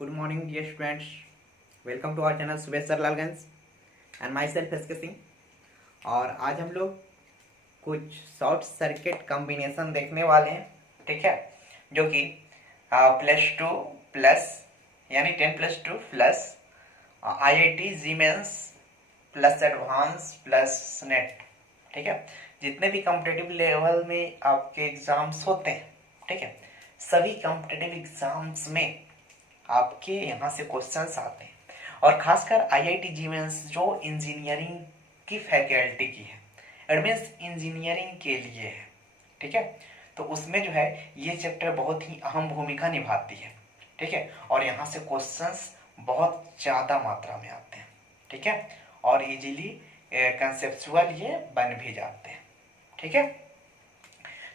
Good morning, dear students. Welcome to our channel Subesh sir Lalganj and myself SK Singh. और आज हम लोग कुछ शॉर्ट सर्किट कॉम्बिनेशन देखने वाले हैं, ठीक है, जो कि +2 प्लस यानी 10+2 plus IIT JEE mains plus advance plus NET, ठीक है, जितने भी कॉम्पिटेटिव लेवल में आपके एग्जाम्स होते हैं, ठीक है, सभी कॉम्पिटेटिव एग्जाम्स में आपके यहाँ से क्वेश्चंस आते हैं। और खासकर IIT जी मेंस जो इंजीनियरिंग की फैकल्टी की है, एडवांस इंजीनियरिंग के लिए है, ठीक है, तो उसमें जो है ये चैप्टर बहुत ही अहम भूमिका निभाती है, ठीक है, और यहाँ से क्वेश्चंस बहुत ज़्यादा मात्रा में आते हैं, ठीक है, और इजीली कंसेप्चुअल ये बन भी जाते हैं, ठीक है।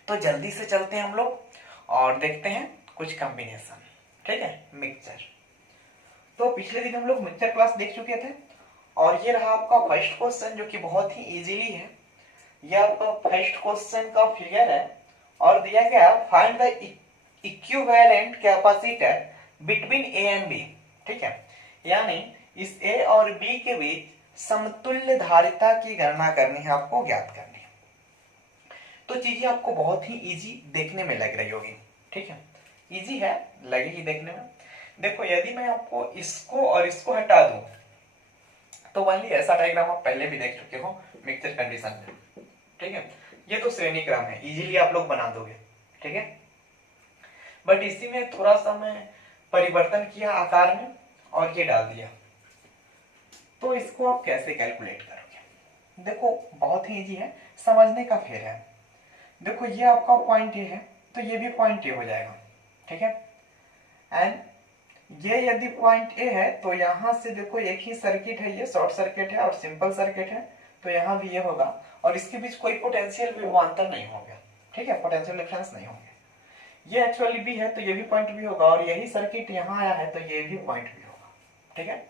तो जल्दी से चलते हैं हम लोग और देखते हैं कुछ कॉम्बिनेशन, ठीक है, मिक्सचर। तो पिछले दिन हम लोग मिक्सचर क्लास देख चुके थे और ये रहा आपका फर्स्ट क्वेश्चन जो कि बहुत ही इजीली है। ये आपका फर्स्ट क्वेश्चन का फिगर है और दिया गया find the equivalent capacitor between A and B, ठीक है, यानी इस ए और बी के बीच समतुल्य धारिता की गणना करनी है, आपको ज्ञात करनी है। तो चीजें आपको बहुत ही इजी देखने में लग रही होगी, ठीक है, इजी है, लगेगी देखने में। देखो यदि मैं आपको इसको और इसको हटा दूं तो मान ली ऐसा डायग्राम आप पहले भी देख चुके हो मिक्सचर कंडीशन में, ठीक है, ये तो श्रेणी क्रम है, इजीली आप लोग बना दोगे, ठीक है, बट इसी में थोड़ा सा मैं परिवर्तन किया आकार में और ये डाल दिया। तो इसको आप कैसे कैलकुलेट करोगे? देखो बहुत ही इजी है, समझने का फेर है। देखो ये आपका पॉइंट ए है तो ये भी पॉइंट ए हो जाएगा, ठीक है, एंड ये यदि पॉइंट ए है तो यहां से देखो एक ही सर्किट है, ये शॉर्ट सर्किट है और सिंपल सर्किट है, तो यहाँ भी ये होगा और इसके बीच कोई पोटेंशियल विभवांतर नहीं होगा, ठीक है, पोटेंशियल डिफरेंस नहीं होंगे। ये एक्चुअली बी है तो ये भी पॉइंट बी होगा और यही सर्किट यहाँ आया है तो ये भी पॉइंट बी होगा, ठीक है।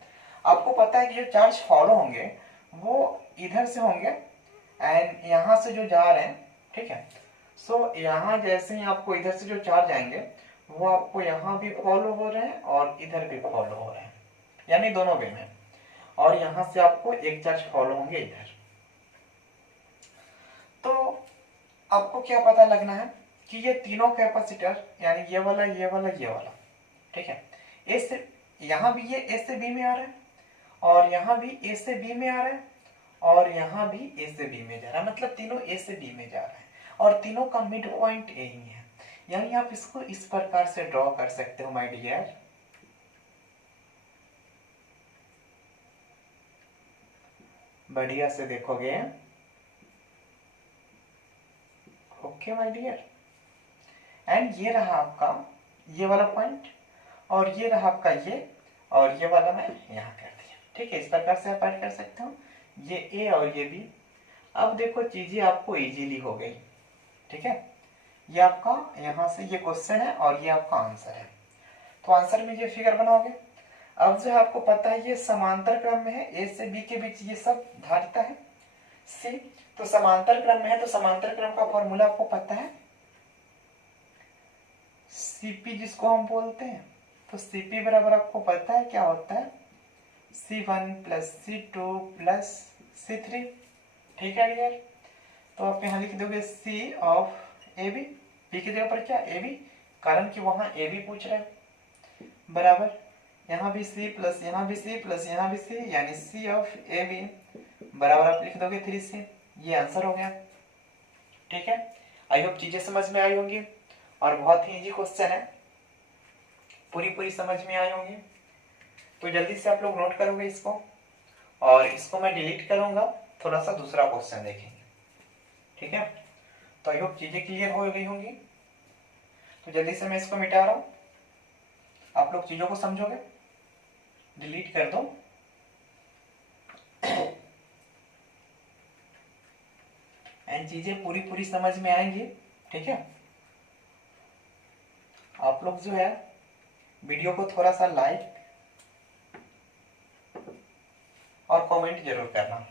आपको पता है कि जो चार्ज फॉलो होंगे वो इधर से होंगे एंड यहाँ से जो जा रहे हैं, ठीक है, सो यहाँ जैसे ही आपको इधर से जो चार्ज आएंगे वो आपको यहाँ भी फॉलो हो रहे हैं और इधर भी फॉलो हो रहे हैं, यानी दोनों वे में, और यहाँ से आपको एक चार्ज फॉलो होंगे इधर। तो आपको क्या पता लगना है कि ये तीनों कैपेसिटर यानी ये वाला ये वाला ये वाला, ठीक है, ए से यहाँ भी ये ए से बी में आ रहा है और यहाँ भी ए से बी में आ रहा है और यहाँ भी ए से बी में जा रहा है, मतलब तीनों ए से बी में जा रहा है और तीनों का मिड पॉइंट ए ही है। यानी आप इसको इस प्रकार से ड्रॉ कर सकते हो माय डियर, बढ़िया से देखोगे, ओके माय डियर, एंड ये रहा आपका ये वाला पॉइंट और ये रहा आपका ये और ये वाला मैं यहाँ कर दिया, ठीक है, इस प्रकार से आप ऐड कर सकते हो ये ए और ये बी। अब देखो चीजें आपको इजीली हो गई, ठीक है, ये आपका यहाँ से ये क्वेश्चन है और ये आपका आंसर है, तो आंसर में ये फिगर बनाओगे। अब जो है आपको पता है ये समांतर क्रम में है, ए से बी के बीच ये सब धारिता है सी, तो समांतर क्रम में है तो समांतर क्रम का फॉर्मूला आपको पता है सीपी जिसको हम बोलते हैं, तो सीपी बराबर आपको पता है क्या होता है C1 plus C2 plus C3, ठीक है डियर। तो आप यहाँ लिख दोगे C of A B, B की जगह पर क्या ए बी, कारण कि वहां ए बी पूछ रहा है, बराबर यहाँ भी C प्लस यहाँ भी C प्लस यहाँ भी C, यानी C ऑफ ए बी बराबर आप लिख दोगे 3C। ये आंसर हो गया, ठीक है। आई होप चीजें समझ में आई होंगी और बहुत ही इजी क्वेश्चन है, पूरी समझ में आई होंगी। तो जल्दी से आप लोग नोट करोगे इसको और इसको मैं डिलीट करूंगा, थोड़ा सा दूसरा क्वेश्चन देखेंगे, ठीक है। तो आई होप चीजें क्लियर हो गई होंगी। तो जल्दी से मैं इसको मिटा रहा हूं, आप लोग चीजों को समझोगे, डिलीट कर दो, एंड चीजें पूरी समझ में आएंगी, ठीक है। आप लोग जो है वीडियो को थोड़ा सा लाइक और कमेंट जरूर करना,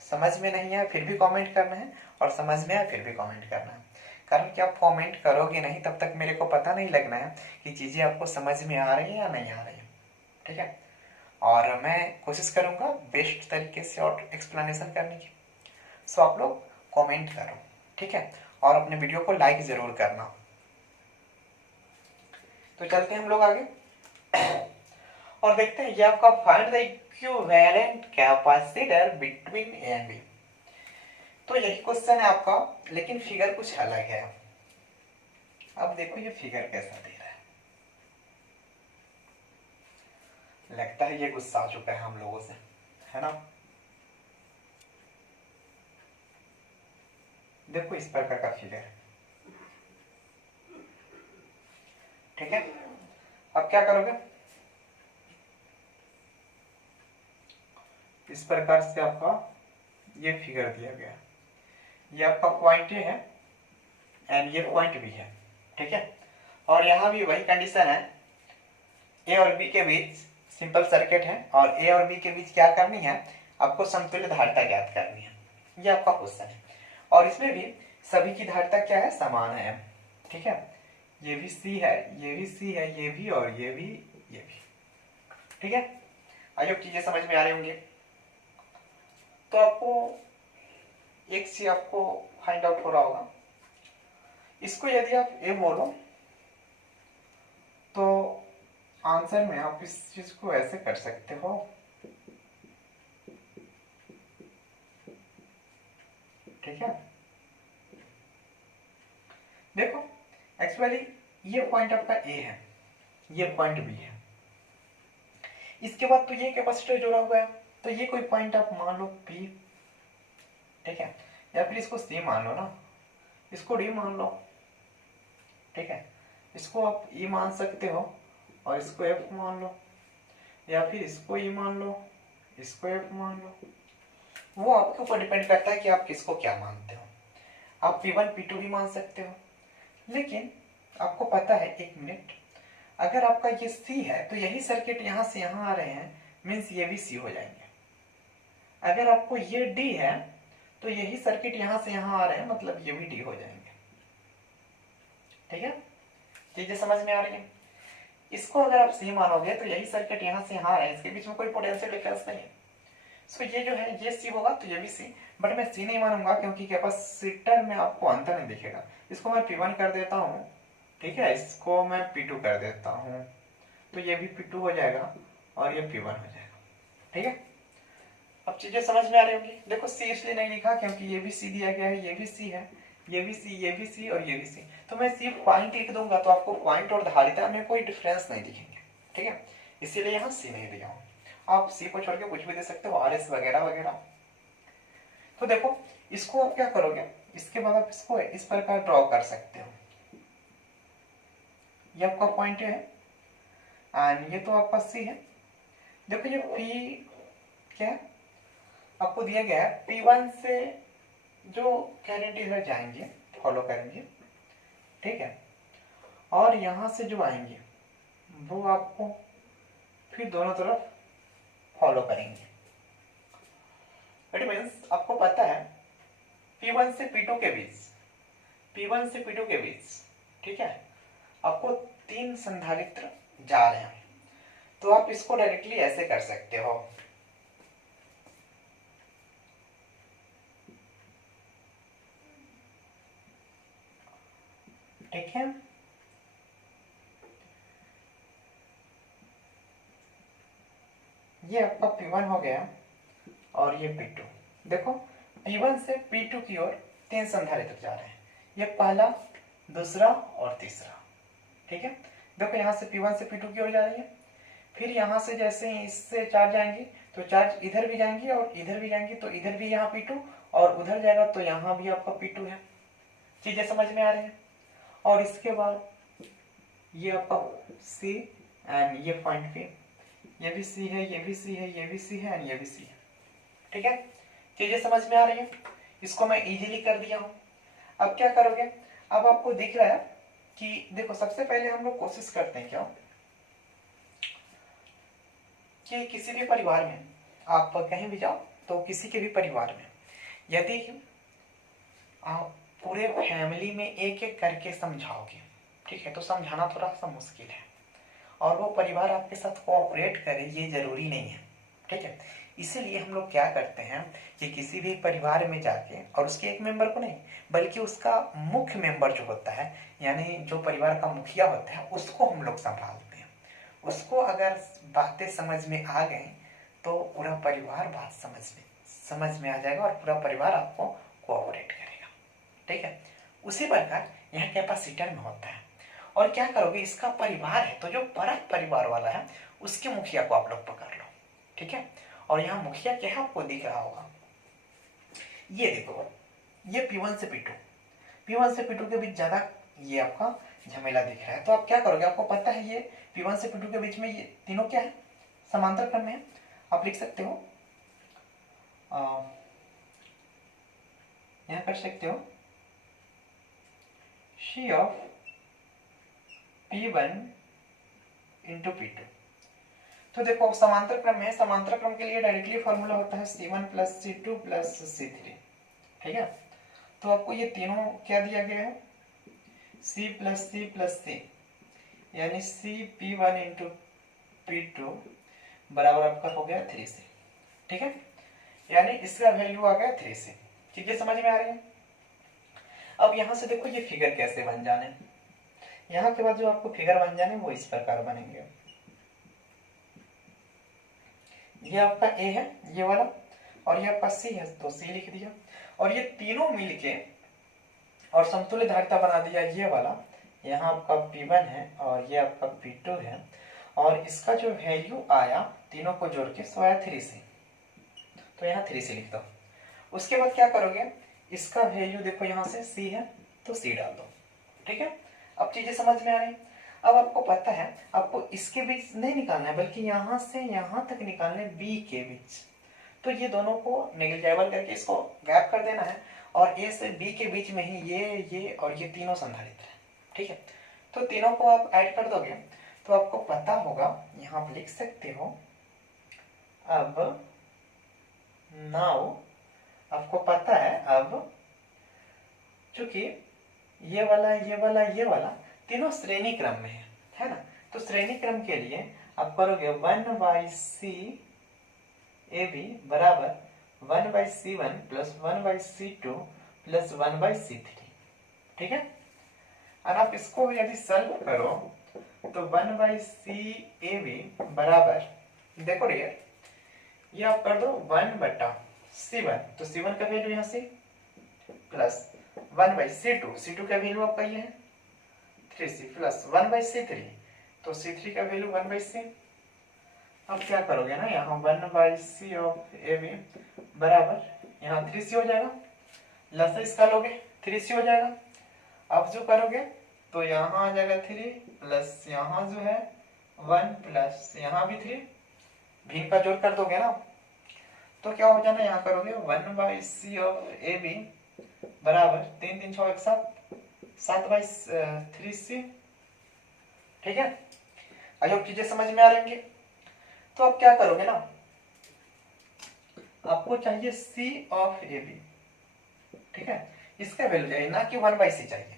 समझ में नहीं है फिर भी कमेंट करना है और समझ में आए फिर भी कमेंट करना है, कारण कि आप कमेंट करोगे नहीं तब तक मेरे को पता नहीं लगना है कि चीजें आपको समझ में आ रही है या नहीं आ रही है, ठीक है। और मैं कोशिश करूंगा बेस्ट तरीके से और एक्सप्लेनेशन करने की। सो आप लोग कमेंट करो, ठीक है, और अपने वीडियो को लाइक जरूर करना। तो चलते हैं हम लोग आगे और देखते हैं ये आपका find the equivalent capacitor between A and B. तो यही क्वेश्चन है आपका, लेकिन फिगर कुछ अलग है। अब देखो ये फिगर कैसा दे रहा है। लगता है ये गुस्सा आ चुका है हम लोगों से, है ना। देखो इस प्रकार का फिगर है, ठीक है। अब क्या करोगे, इस प्रकार से आपका ये फिगर दिया गया है। ये आपका पॉइंट ए है एंड ये पॉइंट बी है, ठीक है। और यहां भी वही कंडीशन है, ए और बी के बीच सिंपल सर्किट है और ए और बी के बीच क्या करनी है, आपको समतुल्य धारिता ज्ञात करनी है। ये आपका क्वेश्चन है और इसमें भी सभी की धारिता क्या है, समान है, ठीक है। ये भी सी है, ये भी सी है, ये भी और ये भी, ये भी, ठीक है। आई होप चीजें समझ में आ रही होंगी। तो आपको एक चीज आपको फाइंड आउट हो रहा होगा, इसको यदि आप ए बोलो तो आंसर में आप इस चीज को ऐसे कर सकते हो, ठीक है। देखो एक्चुअली ये पॉइंट आपका ए है, ये पॉइंट बी है, इसके बाद तो ये कैपेसिटर जुड़ा हुआ है, तो ये कोई पॉइंट आप मान लो पी, ठीक है, या फिर इसको सी मान लो ना, इसको डी मान लो, ठीक है। इसको आप ई मान सकते हो और इसको एफ मान लो, या फिर इसको ई मान लो, इसको एफ मान लो। वो आपके ऊपर डिपेंड करता है कि आप किसको क्या मानते हो। आप P1 P2 भी मान सकते हो, लेकिन आपको पता है, एक मिनट, अगर आपका ये C है तो यही सर्किट यहां से यहां आ रहे हैं, मीन्स ये भी C हो जाएंगे। अगर आपको ये D है तो यही सर्किट यहां से यहां आ रहे हैं, मतलब ये भी D हो जाएंगे, ठीक है। चीजें समझ में आ रही है। इसको अगर आप C मानोगे तो यही सर्किट यहां से यहां आ रहे हैं, इसके बीच में कोई पोटेंशियल डिफरेंस नहीं है। सो ये जो है ये C होगा तो ये भी C, बट मैं C नहीं मानूंगा क्योंकि कैपेसिटर में आपको अंतर नहीं दिखेगा। इसको मैं P1 कर देता हूँ, ठीक है, इसको मैं P2 कर देता हूँ, तो ये भी P2 हो जाएगा और ये P1 हो जाएगा, ठीक है। अब चीजें समझ में आ रही होंगी। देखो C इसलिए नहीं लिखा क्योंकि ये भी C दिया गया है, ये भी C है, ये भी C, ये भी C और ये भी C, तो मैं सिर्फ पॉइंट लिख दूंगा तो आपको पॉइंट और धारिता में कोई डिफरेंस नहीं दिखेंगे, ठीक है, इसीलिए यहाँ C नहीं दिया हूँ। आप C को छोड़ के कुछ भी दे सकते हो, RS वगैरह वगैरह। तो देखो इसको आप क्या करोगे, इसके बाद आप इसको इस प्रकार ड्रॉ कर सकते हो। ये आपका पॉइंट है एंड ये तो आपका C है। देखो ये P क्या है, आपको दिया गया है P1 से जो करंट इधर जाएंगे, फॉलो करेंगे, ठीक है, और यहां से जो आएंगे वो आपको फिर दोनों तरफ फॉलो करेंगे। इट मीन्स आपको पता है P1 से P2 के बीच, P1 से P2 के बीच, ठीक है, आपको 3 संधारित्र जा रहे हैं, तो आप इसको डायरेक्टली ऐसे कर सकते हो, ठीक है। ये आपका P1 हो गया और ये P2। देखो P1 से P2 की ओर 3 संधारित्र जा रहे हैं, ये पहला, दूसरा और तीसरा, ठीक है। देखो यहाँ से P1 से P2 की ओर जा रही है, फिर यहाँ से जैसे ही इससे चार्ज जाएंगी तो चार्ज इधर भी जाएंगी और इधर भी जाएंगी, तो इधर भी यहाँ P2 और उधर जाएगा तो यहाँ भी आपका P2 है। चीजें समझ में आ रही है। और इसके बाद ये आपका C एंड ये पॉइंट P, ये भी C है, ये भी C है, ये भी C है एंड ये भी C है, ठीक है। चीजें समझ में आ रही है। इसको मैं इजीली कर दिया हूं। अब क्या करोगे, अब आपको दिख रहा है कि देखो सबसे पहले हम लोग कोशिश करते हैं क्या कि किसी भी परिवार में आप कहीं भी जाओ तो किसी के भी परिवार में यदि आप पूरे फैमिली में एक एक करके समझाओगे, ठीक है, तो समझाना थोड़ा सा मुश्किल है और वो परिवार आपके साथ कोऑपरेट करे ये जरूरी नहीं है, ठीक है। इसीलिए हम लोग क्या करते हैं कि किसी भी परिवार में जाके, और उसके एक मेंबर को नहीं बल्कि उसका मुख्य मेंबर जो होता है, यानी जो परिवार का मुखिया होता है, उसको हम लोग संभालते हैं। उसको अगर बातें समझ में आ गई तो पूरा परिवार बात समझ में आ जाएगा और पूरा परिवार आपको कोऑपरेट करेगा, ठीक है। उसी प्रकार यहाँ कैपेसिटर में होता है। और क्या करोगे, इसका परिवार है तो जो बड़ा परिवार वाला है उसके मुखिया को आप लोग पकड़ लो, ठीक है। और यहाँ मुखिया क्या है आपको दिख रहा होगा, ये देखो, ये P1 से P2, P1 से P2 के बीच ज्यादा ये आपका झमेला दिख रहा है। तो आप क्या करोगे, आपको पता है ये P1 से P2 के बीच में ये तीनों क्या है, समांतर क्रम में है। आप लिख सकते हो, यहाँ कर सकते हो C of P1 into P2। तो देखो समांतर क्रम में, समांतर क्रम के लिए डायरेक्टली फॉर्मूला होता है C1 plus C2 plus C3, ठीक है। तो आपको ये तीनों क्या दिया गया है, C प्लस C यानी CP1 इंटू P2 बराबर आपका हो गया 3C, ठीक है। यानी इसका वैल्यू आ गया 3C, ठीक है, समझ में आ रही है। अब यहां से देखो ये फिगर कैसे बन जाने, यहाँ के बाद जो आपको फिगर बन जाने वो इस प्रकार बनेंगे। ये आपका A है ये वाला, और ये आपका C है तो C लिख दिया, और ये तीनों मिलके और समतुल्य धारिता बना दिया ये वाला। यहाँ आपका P1 है और ये आपका P2 है, और इसका जो वैल्यू आया तीनों को जोड़ के सो आया 3C, तो यहाँ 3C लिख दो। उसके बाद क्या करोगे, इसका वैल्यू देखो यहाँ से C है तो C डाल दो, ठीक है। अब चीजें समझ में आ रही। अब आपको पता है आपको इसके बीच नहीं निकालना है बल्कि यहाँ से यहाँ तक निकालना है B के बीच। तो ये दोनों को नेग्लिजिबल करके इसको गैप कर देना है, और A से B के बीच में ही ये और ये तीनों संधारित्र है, ठीक है। तो तीनों को आप ऐड कर दोगे तो आपको पता होगा, यहाँ आप लिख सकते हो। अब नाउ आपको पता है, अब चूंकि ये वाला तीनों श्रेणी क्रम में है ना, तो श्रेणी क्रम के लिए आप करोगे 1/C AB बराबर 1/C1 plus 1/C2 plus 1/C3, ठीक है। और आप इसको यदि सॉल्व करो तो 1/CAB बराबर, देखो डियर, ये आप कर दो 1/C1, तो C1 का वैल्यू यहाँ से प्लस 1/C2, C2 का वैल्यू आपका ये है 3C, प्लस 1/C3, तो C3 का वैल्यू 1/C। अब क्या करोगे ना, यहाँ 1/C ऑफ AB बराबर यहाँ 3C हो जाएगा, लसा इसका लोगे 3C हो जाएगा। अब जो करोगे तो यहाँ आ जाएगा 3 प्लस यहाँ जो है 1 प्लस यहाँ भी 3, भिन्न का जोड़ कर दोगे ना तो क्या हो जाना, यहाँ करोगे 1/C ऑफ AB बराबर 3 3 6 7/3C, ठीक है। अगर चीजें समझ में आ रही, तो आप क्या करोगे ना, आपको चाहिए C ऑफ AB, ठीक है, इसका वैल्यू चाहिए ना कि 1/C चाहिए।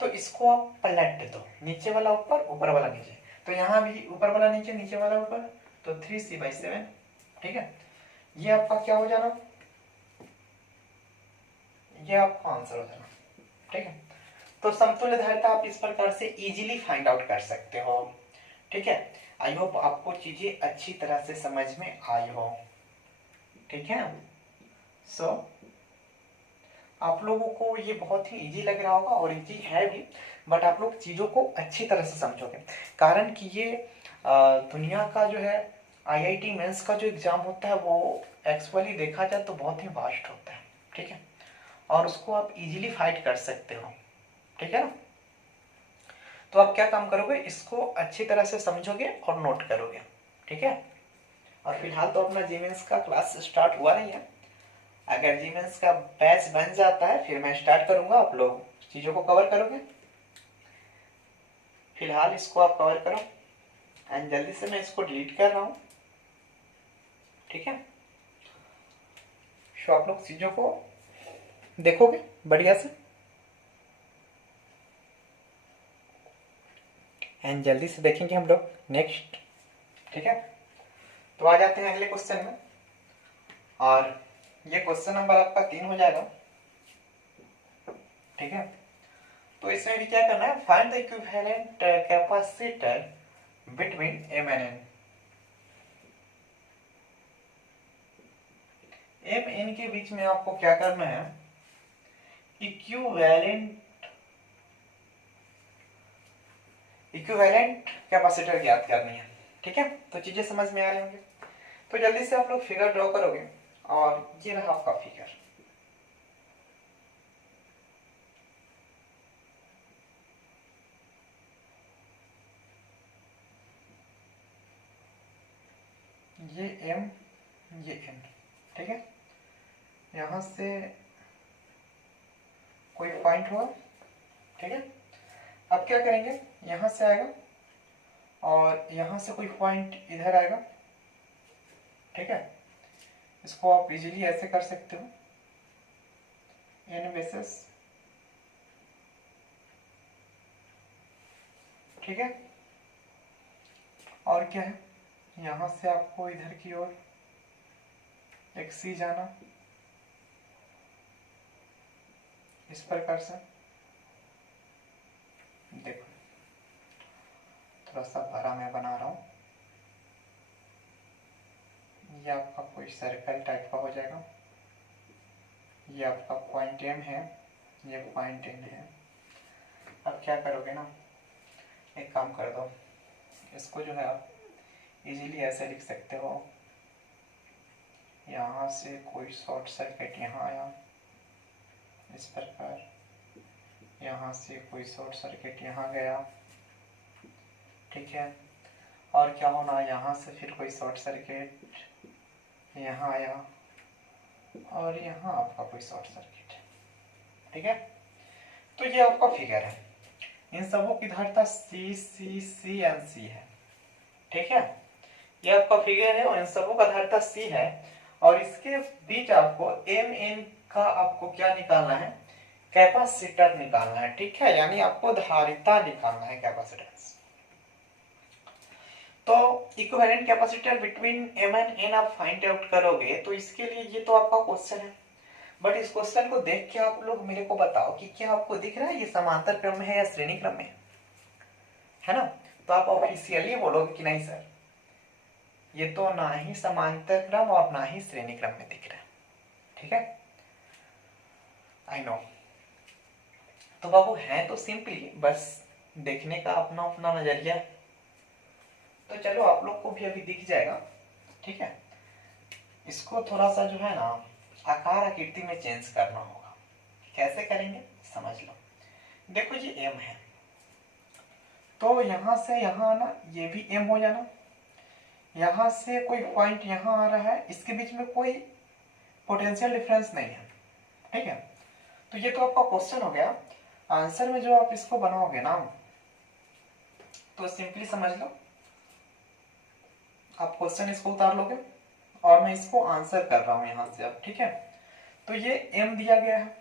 तो इसको आप पलट दो, नीचे वाला ऊपर ऊपर वाला नीचे, तो यहाँ भी ऊपर वाला नीचे नीचे वाला ऊपर, तो 3C/7, ठीक है। ये आपका क्या हो जाना, ये आपका आंसर हो जाना, ठीक है। तो समतुल्य धारिता आप इस प्रकार से इजीली फाइंड आउट कर सकते हो, ठीक है। आई होप आपको चीजें अच्छी तरह से समझ में आई हो, ठीक है। सो आप लोगों को ये बहुत ही इजी लग रहा होगा, और इजी है भी, बट आप लोग चीजों को अच्छी तरह से समझोगे, कारण कि ये दुनिया का जो है IIT मेंस का जो एग्जाम होता है वो एक्चुअली देखा जाए तो बहुत ही वास्ट होता है, ठीक है, और उसको आप इजीली फाइट कर सकते हो, ठीक है ना। तो आप क्या काम करोगे, इसको अच्छी तरह से समझोगे और नोट करोगे, ठीक है। और फिलहाल तो अपना जीमेंस का क्लास स्टार्ट हुआ नहीं है, अगर जीमेंस का बैच बन जाता है फिर मैं स्टार्ट करूंगा, आप लोग चीजों को कवर करोगे। फिलहाल इसको आप कवर करो, एंड जल्दी से मैं इसको डिलीट कर रहा हूं, ठीक है। तो आप लोग चीजों को देखोगे बढ़िया से। एंड जल्दी से देखेंगे हम लोग नेक्स्ट। ठीक है, तो आ जाते हैं अगले क्वेश्चन में। और ये क्वेश्चन नंबर आपका 3 हो जाएगा। ठीक है, तो इसमें भी क्या करना है, find the equivalent capacitor between M and N. M N के बीच में आपको क्या करना है, इक्विवेलेंट कैपेसिटर ज्ञात करनी है। ठीक है, तो चीजें समझ में आ रही होंगी। तो जल्दी से आप लोग फिगर ड्रॉ करोगे और ये रहा आपका फिगर। ये एम, ये एन। ठीक है, यहां से कोई पॉइंट हुआ। ठीक है, अब क्या करेंगे, यहां से आएगा और यहां से कोई पॉइंट इधर आएगा। ठीक है, इसको आप इजीली ऐसे कर सकते हो, एन बेसिस। ठीक है, और क्या है, यहां से आपको इधर की ओर एक सी जाना, इस प्रकार से। देखो थोड़ा सा बड़ा मैं बना रहा हूं, ये आपका कोई सर्कल टाइप का हो जाएगा। ये आपका पॉइंट एम है, ये पॉइंट एन है। अब क्या करोगे ना, एक काम कर दो, इसको जो है आप इजीली ऐसे लिख सकते हो, यहाँ से कोई शॉर्ट सर्किट यहाँ आया इस प्रकार, यहाँ से कोई शॉर्ट सर्किट यहाँ गया। ठीक है, और क्या होना, यहाँ से फिर कोई शॉर्ट सर्किट यहाँ आया और यहाँ आपका कोई शॉर्ट सर्किट। ठीक है, तो ये आपका फिगर है, इन सबों की धारिता सी सी सी एंड सी है। ठीक है, ये आपका फिगर है और इन सबों का धारिता सी है, और इसके बीच आपको एम एन का आपको क्या निकालना है, कैपेसिटर निकालना है। ठीक है, यानी आपको धारिता निकालना है, कैपेसिटेंस। तो equivalent capacitor between M and N आप फाइंड आउट करोगे, तो इसके लिए ये तो आपका क्वेश्चन है। बट इस क्वेश्चन को देख के आप लोग मेरे को बताओ कि क्या आपको दिख रहा है ये समांतर क्रम में है या श्रेणी क्रम में है ना। तो आप ऑफिशियली बोलोगे कि नहीं सर, ये तो ना ही समांतर क्रम और ना ही श्रेणी क्रम में दिख रहा है। ठीक है, आई नो। तो बाबू है तो सिंपली बस देखने का अपना अपना नजरिया। तो चलो आप लोग को भी अभी दिख जाएगा। ठीक है, इसको थोड़ा सा जो है ना आकार आकृति में चेंज करना होगा। कैसे करेंगे समझ लो। देखो ये एम है, तो यहां से यहां आना, ये भी एम हो जाना। यहां से कोई पॉइंट यहां आ रहा है, इसके बीच में कोई पोटेंशियल डिफरेंस नहीं है। ठीक है, तो ये तो आपका क्वेश्चन हो गया। आंसर में जो आप इसको बनाओगे ना, तो सिंपली समझ लो, आप क्वेश्चन इसको उतार लोगे और मैं इसको आंसर कर रहा हूं यहां से अब। ठीक है, तो ये एम दिया गया है,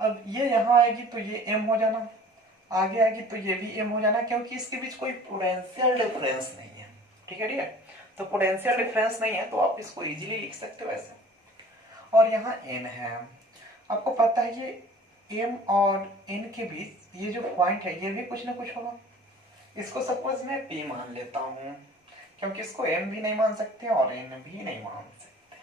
अब ये यहां आएगी तो ये एम हो जाना, आगे आएगी तो ये भी एम हो जाना, क्योंकि इसके बीच कोई पोटेंशियल डिफरेंस नहीं है। ठीक है डियर, तो पोटेंशियल डिफरेंस नहीं है तो आप इसको इजीली लिख सकते हो ऐसे। और यहाँ एन है, आपको पता है ये एम और एन के बीच ये जो पॉइंट है ये भी कुछ ना कुछ होगा। इसको सपोज मैं पी मान लेता हूं, क्योंकि इसको एम भी नहीं मान सकते और एन भी नहीं मान सकते।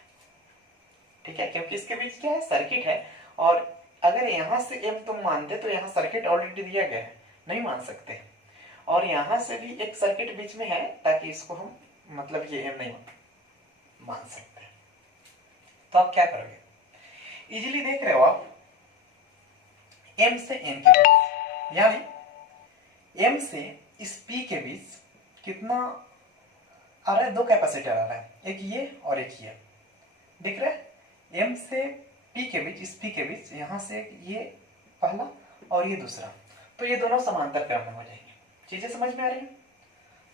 ठीक है, क्योंकि इसके बीच क्या है, सर्किट है, और अगर यहां से एम तुम मानते तो यहाँ सर्किट ऑलरेडी दिया गया है, नहीं मान सकते। और यहां से भी एक सर्किट बीच में है, ताकि इसको हम मतलब ये एम नहीं मान सकते। तो आप क्या करोगे, इजीली देख रहे हो आप, एम से एन के बीच, यानी एम से इस पी के बीच कितना आ रहा है, दो कैपेसिटर आ रहा है, एक ये और एक ये। दिख रहा है, एम से पी के बीच, इस पी के बीच यहां से ये पहला और ये दूसरा, तो ये दोनों समांतर क्रम में हो जाएंगे। चीजें समझ में आ रही है।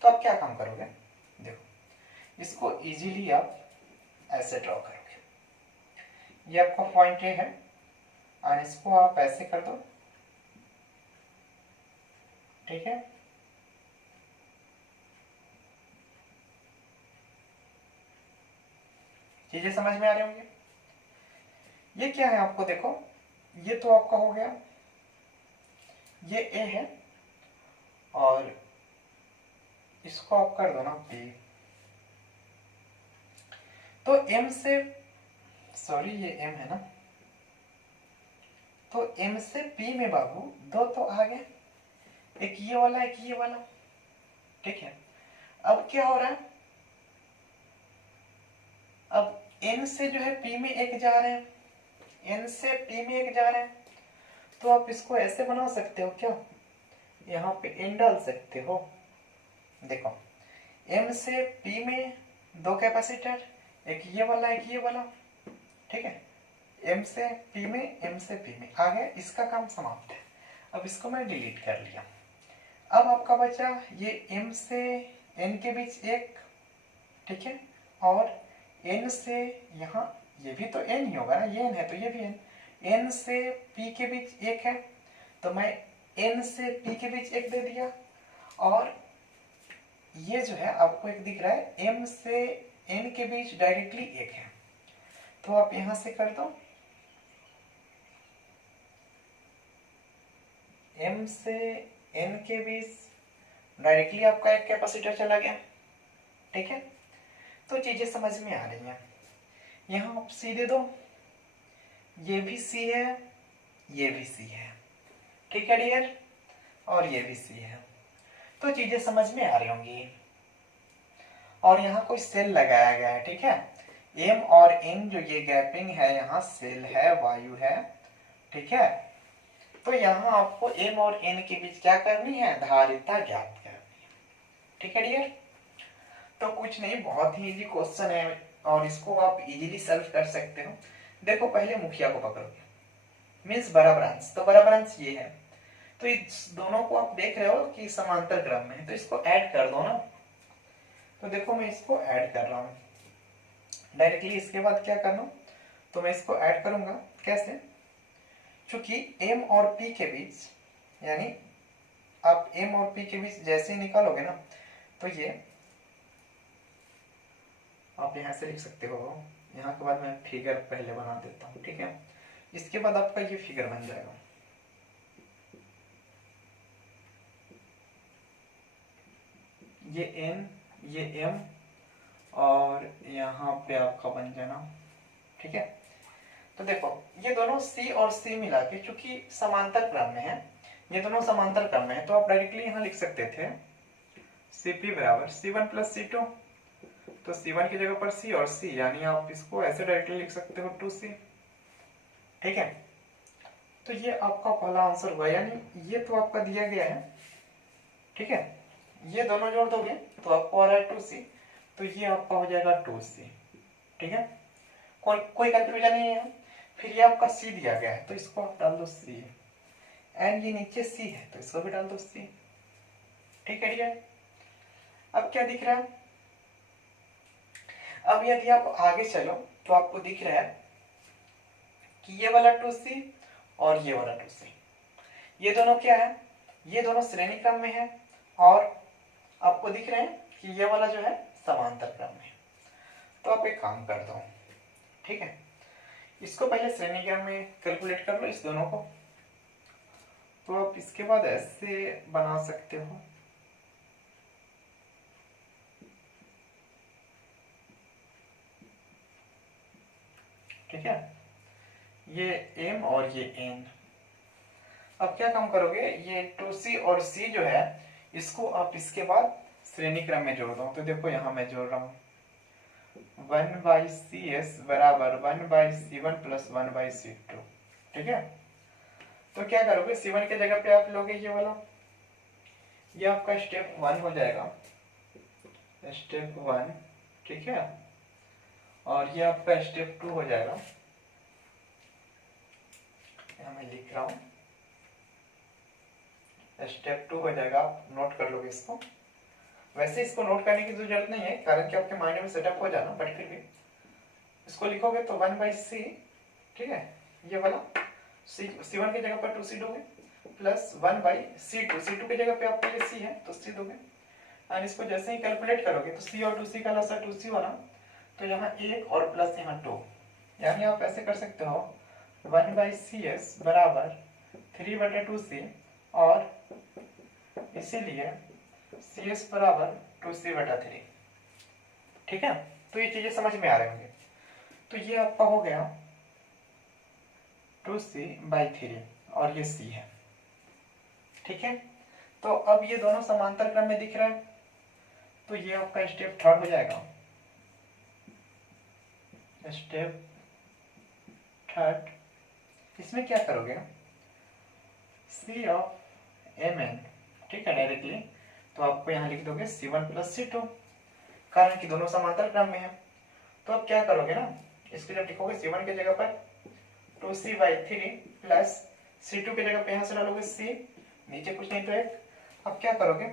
तो आप क्या काम करोगे, देखो इसको इजीली आप ऐसे ड्रॉ करोगे, ये आपका पॉइंट ए है और इसको आप ऐसे कर दो। ठीक है, चीजें समझ में आ रही होंगी। ये क्या है आपको देखो, ये तो आपका हो गया, ये ए है और इसको आप कर दो ना बी। तो एम से, सॉरी ये एम है ना, तो एम से पी में बाबू दो तो आ गए, एक ये वाला एक ये वाला, ठीक है। अब क्या हो रहा है, अब एन से जो है पी में एक जा रहे हैं, एन से पी में एक जा रहे हैं, तो आप इसको ऐसे बना सकते हो क्या, यहाँ पे एन डाल सकते हो। देखो एम से पी में दो कैपेसिटर, एक ये वाला एक ये वाला, ठीक है। एम से पी में, एम से पी में आ गया, इसका काम समाप्त है। अब इसको मैं डिलीट कर लिया। अब आपका बचा ये एम से एन के बीच एक, ठीक है, और एन से यहाँ, ये भी तो एन ही होगा ना, ये एन है तो ये भी एन, एन से पी के बीच एक है, तो मैं एन से पी के बीच एक दे दिया, और ये जो है आपको एक दिख रहा है एम से एन के बीच डायरेक्टली एक है, तो आप यहां से कर दो, एम से एन के बीच डायरेक्टली आपका एक कैपेसिटर चला गया, ठीक है। तो चीजें समझ में आ रही हैं। यहां आप सी दे दो, ये भी सी है, ये भी सी है, ठीक है डियर, और ये भी सी है, तो चीजें समझ में आ रही होंगी। और यहाँ कोई सेल लगाया गया है, ठीक है। एम और एन जो ये गैपिंग है, यहाँ सेल है, वायु है, ठीक है। तो यहाँ आपको एम और एन के बीच क्या करनी है, धारिता ज्ञात करनी है, ठीक है डियर। तो कुछ नहीं, बहुत ही इजी क्वेश्चन है और इसको आप इजीली सॉल्व कर सकते हो। देखो पहले मुखिया को पकड़ोगे, मीन्स बराबर अंश, तो बराबर अंश ये है, तो इस दोनों को आप देख रहे हो कि समांतर क्रम में है, तो इसको ऐड कर दो ना। तो देखो मैं इसको ऐड कर रहा हूँ डायरेक्टली, इसके बाद क्या करना, तो मैं इसको ऐड करूंगा कैसे, चूंकि m और p के बीच, यानी आप m और p के बीच जैसे ही निकालोगे ना, तो ये आप यहां से लिख सकते हो, यहाँ के बाद मैं फिगर पहले बना देता हूँ, ठीक है। इसके बाद आपका ये फिगर बन जाएगा, ये n, ये m, और यहाँ पे आपका बन जाना, ठीक है। तो देखो ये दोनों C और C मिला के चूंकि समांतर क्रम में है, ये दोनों समांतर क्रम में है, तो आप डायरेक्टली यहाँ लिख सकते थे Cp बराबर C1 प्लस C2, तो C1 की जगह पर C और C, यानी आप इसको ऐसे डायरेक्टली लिख सकते हो 2C, ठीक है। तो ये आपका पहला आंसर हुआ, यानी ये तो आपका दिया गया है, ठीक है, ये दोनों जोड़ दोगे तो आपको आ रहा है 2C, तो ये आपका हो जाएगा 2C, ठीक है। कोई कंफ्यूजन नहीं है। फिर ये आपका C दिया गया है, तो इसको आप डाल दो C, एंड ये नीचे C है, तो इसको भी डाल दो C, ठीक है डियर। अब क्या दिख रहा है, अब यदि आप आगे चलो तो आपको दिख रहा है कि ये वाला 2C और ये वाला 2C, ये दोनों क्या है, ये दोनों श्रेणी क्रम में है, और आपको दिख रहे हैं कि ये वाला जो है समांतर क्रम में है। तो आप एक काम कर दो, ठीक है, इसको पहले श्रेणी क्रम में कैलकुलेट कर लो इस दोनों को, तो आप इसके बाद ऐसे बना सकते हो, ठीक है, ये m और ये n। अब क्या काम करोगे, ये 2C और C जो है इसको आप इसके बाद श्रेणी क्रम में जोड़ दो, तो देखो यहाँ मैं जोड़ रहा हूँ 1/CS बराबर 1/C1 प्लस 1/C2, ठीक है। तो क्या करोगे, C1 के जगह पे आप लोगे ये वाला, ये आपका स्टेप 1 हो जाएगा, स्टेप 1, ठीक है, और ये आपका स्टेप 2 हो जाएगा, यहाँ मैं लिख रहा हूँ स्टेप 2 हो जाएगा, आप नोट कर लोगे इसको। वैसे इसको नोट करने की जरूरत नहीं है, कारण कि आपके माइंड में सेटअप हो जाना, बट फिर भी इसको लिखोगे तो 1/C, ठीक है, ये वाला C1 की जगह पर 2C दोगे, प्लस 1/C2, C2 की जगह पे आपके लिए C है तो C दोगे, एंड इसको जैसे ही कैलकुलेट करोगे तो C और 2C का लसा 2C होना, तो यहाँ 1 और प्लस यहाँ 2, यानी आप ऐसे कर सकते हो 1/CS बराबर 3/2C, और इसीलिए CS बराबर 2C/3। ठीक है, तो ये चीजें समझ में आ रहे होंगे। तो ये आपका हो गया 2C/3 और ये C है। ठीक है, तो अब ये दोनों समांतर क्रम में दिख रहा है, तो ये आपका स्टेप थर्ड हो जाएगा। स्टेप थर्ड, इसमें क्या करोगे, C ऑफ Mn, ठीक है, डायरेक्टली तो आपको यहाँ लिख दोगे C1 + C2, कारण कि दोनों समांतर क्रम में है। तो अब क्या करोगे ना, इसको जब लिखोगे C1 की जगह पर 2C/3 प्लस C2 की जगह पे यहाँ से डालोगे C, नीचे कुछ नहीं तो एक। अब क्या करोगे,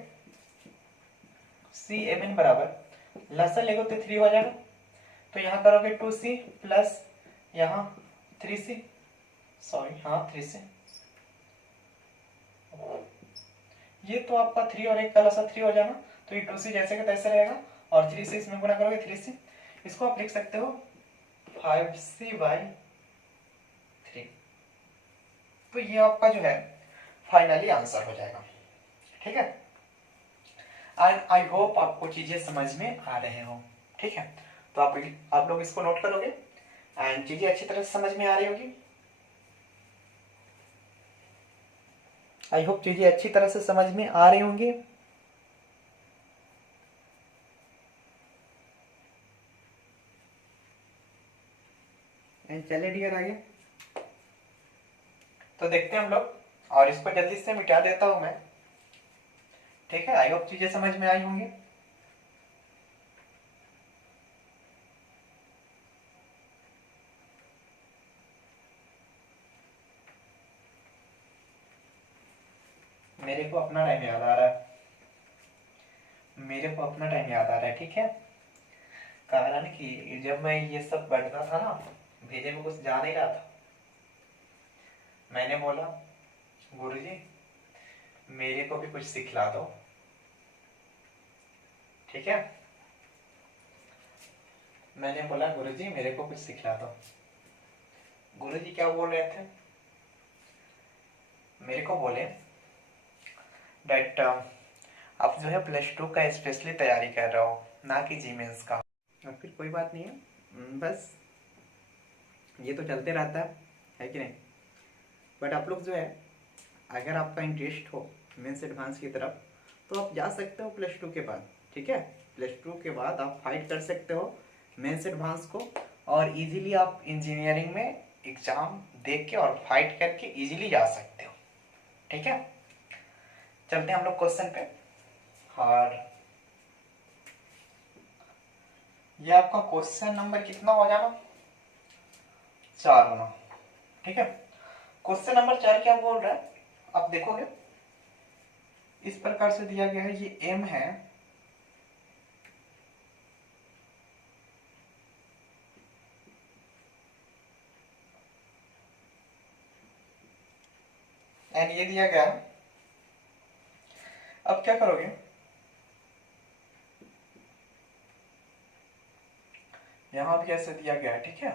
CMn बराबर लसन लेगो तो 3 हो जाएगा, तो यहाँ करोगे 2C प्लस यहाँ 3C, सॉरी हाँ 3C, ये तो आपका 3 और 1 का लसा 3 हो जाना, तो ये 2C जैसे का तैसे रहेगा, और 3C इसमें गुना करोगे 3C, इसको आप लिख सकते हो 5C/3। तो ये आपका जो है फाइनली आंसर हो जाएगा। ठीक है, एंड आई होप आपको चीजें समझ में आ रहे हो। ठीक है, तो आप लोग इसको नोट करोगे एंड चीजें अच्छी तरह से समझ में आ रही होगी। आई होप चीजें अच्छी तरह से समझ में आ रही होंगी। एंड चले डियर आगे। तो देखते हैं हम लोग, और इसको जल्दी से मिटा देता हूं मैं। ठीक है, आई होप चीजें समझ में आई होंगी। मेरे को अपना टाइम याद आ रहा है, ठीक है, कारण कि जब मैं ये सब पढ़ता था ना, भेजे में कुछ जा नहीं रहा था, मैंने बोला गुरुजी मेरे को भी कुछ सिखला दो। ठीक है, मैंने बोला गुरुजी मेरे को कुछ सिखला दो। गुरुजी क्या बोल रहे थे, मेरे को बोले दैट आप जो है +2 का स्पेशली तैयारी कर रहे हो, ना कि जी मेंस का। और फिर कोई बात नहीं है, बस ये तो चलते रहता है कि नहीं। बट आप लोग जो है, अगर आपका इंटरेस्ट हो मेंस एडवांस की तरफ, तो आप जा सकते हो +2 के बाद। ठीक है, +2 के बाद आप फाइट कर सकते हो मेंस एडवांस को, और इजीली आप इंजीनियरिंग में एग्जाम दे के और फाइट करके इजीली जा सकते हो। ठीक है, चलते हैं हम लोग क्वेश्चन पे। और ये आपका क्वेश्चन नंबर कितना हो जाना, 4 होना। ठीक है, क्वेश्चन नंबर 4 क्या बोल रहा है, आप देखोगे इस प्रकार से दिया गया है, ये m है, एंड ये दिया गया है। अब क्या करोगे, यहां भी ऐसे दिया गया है। ठीक है,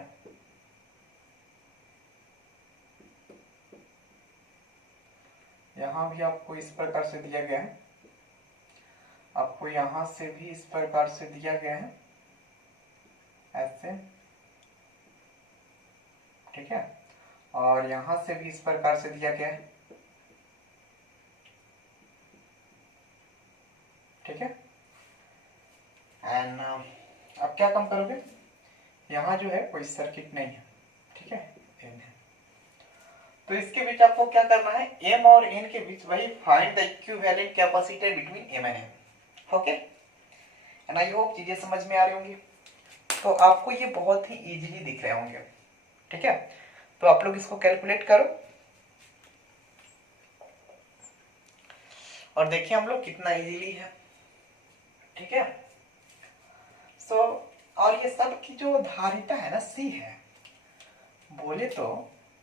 यहां भी आपको इस प्रकार से दिया गया है, आपको यहां से भी इस प्रकार से दिया गया है, ऐसे। ठीक है, और यहां से भी इस प्रकार से दिया गया है। ठीक है, एंड अब क्या काम करोगे, यहाँ जो है कोई सर्किट नहीं है। ठीक है, एन है, तो इसके बीच आपको क्या करना है, एम और एन के बीच वही find the equivalent capacitor between M and N. Okay, and I hope चीजें समझ में आ रही होंगी। तो आपको ये बहुत ही इजीली दिख रहे होंगे। ठीक है, तो आप लोग इसको कैलकुलेट करो और देखिए हम लोग कितना इजीली है। ठीक है, सो और ये सब की जो धारिता है ना सी है, बोले तो